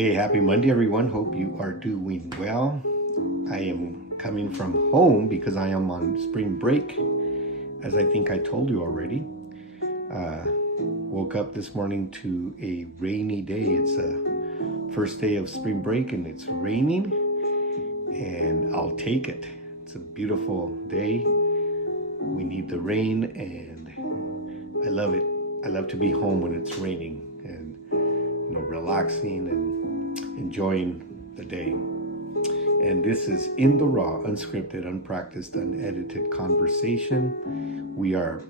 Hey, happy Monday, everyone. Hope you are doing well. I am coming from home because I am on spring break, as I think I told you already. Woke up this morning to a rainy day. It's a first day of spring break and it's raining, and I'll take it. It's a beautiful day. We need the rain, and I love it. I love to be home when it's raining and relaxing and enjoying the day. And this is In the Raw, unscripted, unpracticed, unedited conversation. We are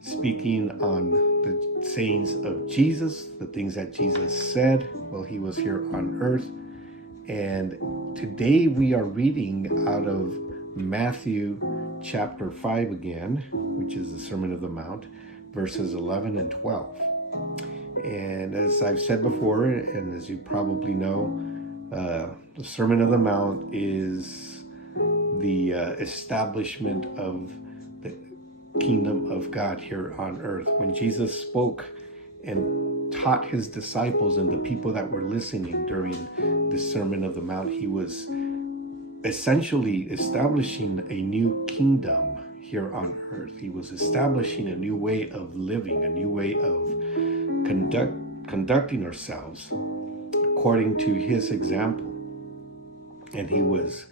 speaking on the sayings of Jesus, the things that Jesus said while he was here on earth. And today we are reading out of Matthew chapter 5 again, which is the Sermon of the Mount, verses 11 and 12. And as I've said before, and as you probably know, the Sermon of the Mount is the establishment of the kingdom of God here on earth. When Jesus spoke and taught his disciples and the people that were listening during the Sermon of the Mount, he was essentially establishing a new kingdom here on earth. He was establishing a new way of living, a new way of conducting ourselves according to his example. And he was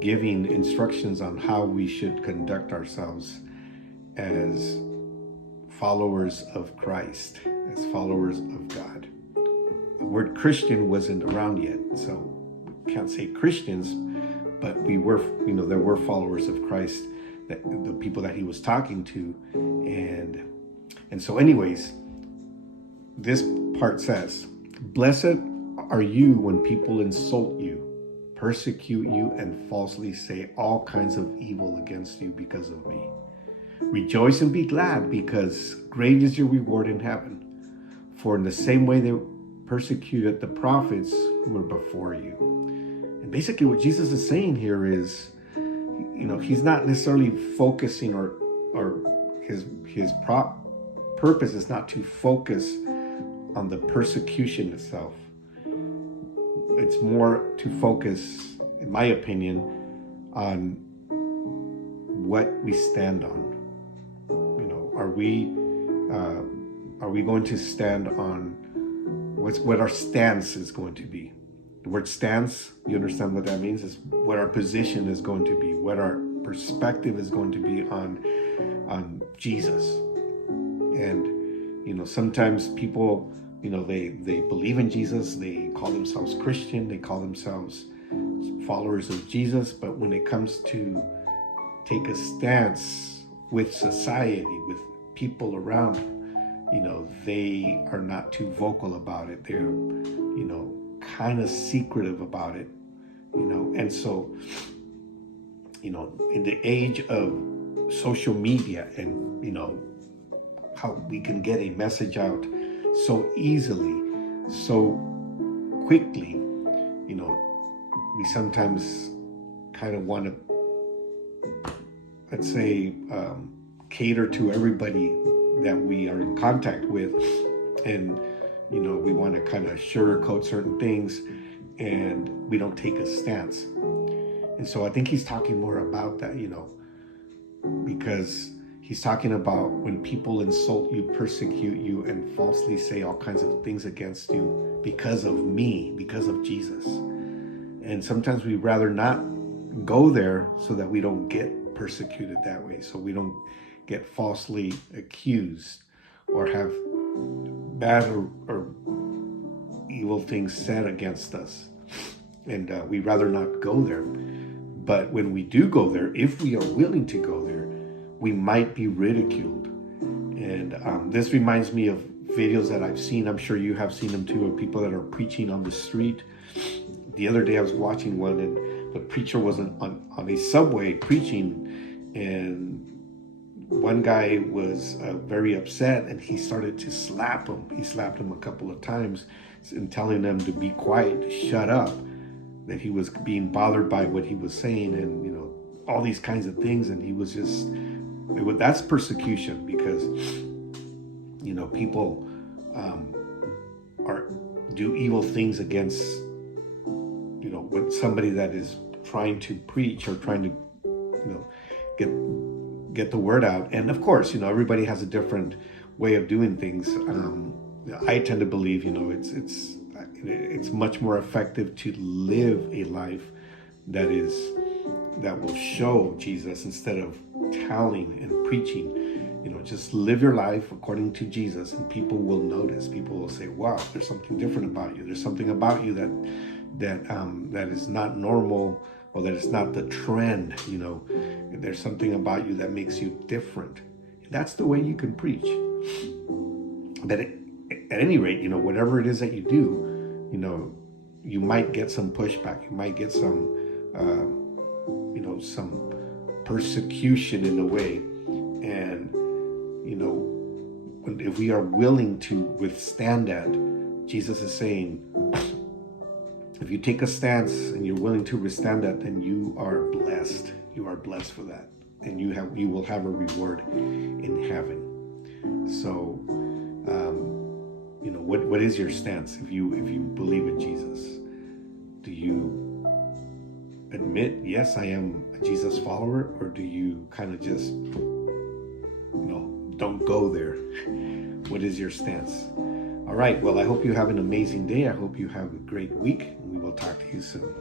giving instructions on how we should conduct ourselves as followers of Christ, as followers of God. The word Christian wasn't around yet, so we can't say Christians, but we were, there were followers of Christ, that the people that he was talking to. And so anyways, this part says, "Blessed are you when people insult you, persecute you, and falsely say all kinds of evil against you because of me. Rejoice and be glad, because great is your reward in heaven. For in the same way they persecuted the prophets who were before you." And basically what Jesus is saying here is, he's not necessarily focusing or his purpose is not to focus on the persecution itself. It's more to focus, in my opinion, on what we stand on. Are we going to stand on what our stance is going to be? The word stance, you understand what that means? Is what our position is going to be, what our perspective is going to be on Jesus. And sometimes people, they believe in Jesus, they call themselves Christian, they call themselves followers of Jesus, but when it comes to take a stance with society, with people around, they are not too vocal about it. They're, kind of secretive about it, and so, in the age of social media and, how we can get a message out so easily, so quickly, we sometimes kind of want to, let's say, cater to everybody that we are in contact with, and we want to kind of sugarcoat certain things, and we don't take a stance. And so I think he's talking more about that, because he's talking about when people insult you, persecute you, and falsely say all kinds of things against you because of me, because of Jesus. And sometimes we'd rather not go there so that we don't get persecuted that way, so we don't get falsely accused or have bad or evil things said against us. And we'd rather not go there. But when we do go there, if we are willing to go there, we might be ridiculed. And this reminds me of videos that I've seen. I'm sure you have seen them too, of people that are preaching on the street. The other day I was watching one, and the preacher was on a subway preaching, and one guy was very upset, and he started to slap him. He slapped him a couple of times and telling them to be quiet, to shut up, that he was being bothered by what he was saying, and all these kinds of things. And he was just, that's persecution, because people are do evil things against, with somebody that is trying to preach or trying to, get the word out. And of course, everybody has a different way of doing things. I tend to believe, it's much more effective to live a life that will show Jesus instead of telling and preaching. Just live your life according to Jesus, and people will notice. People will say, wow, there's something different about you. There's something about you that is not normal, or that is not the trend. There's something about you that makes you different. That's the way you can preach. But at any rate, whatever it is that you do, you might get some pushback. You might get some persecution in a way. And if we are willing to withstand that, Jesus is saying, if you take a stance and you're willing to withstand that, then you are blessed. You are blessed for that, and you will have a reward in heaven. So, what is your stance if you believe in Jesus? Do you admit, yes, I am a Jesus follower, or do you kind of just don't go there? What is your stance? All right, well, I hope you have an amazing day. I hope you have a great week. We will talk to you soon.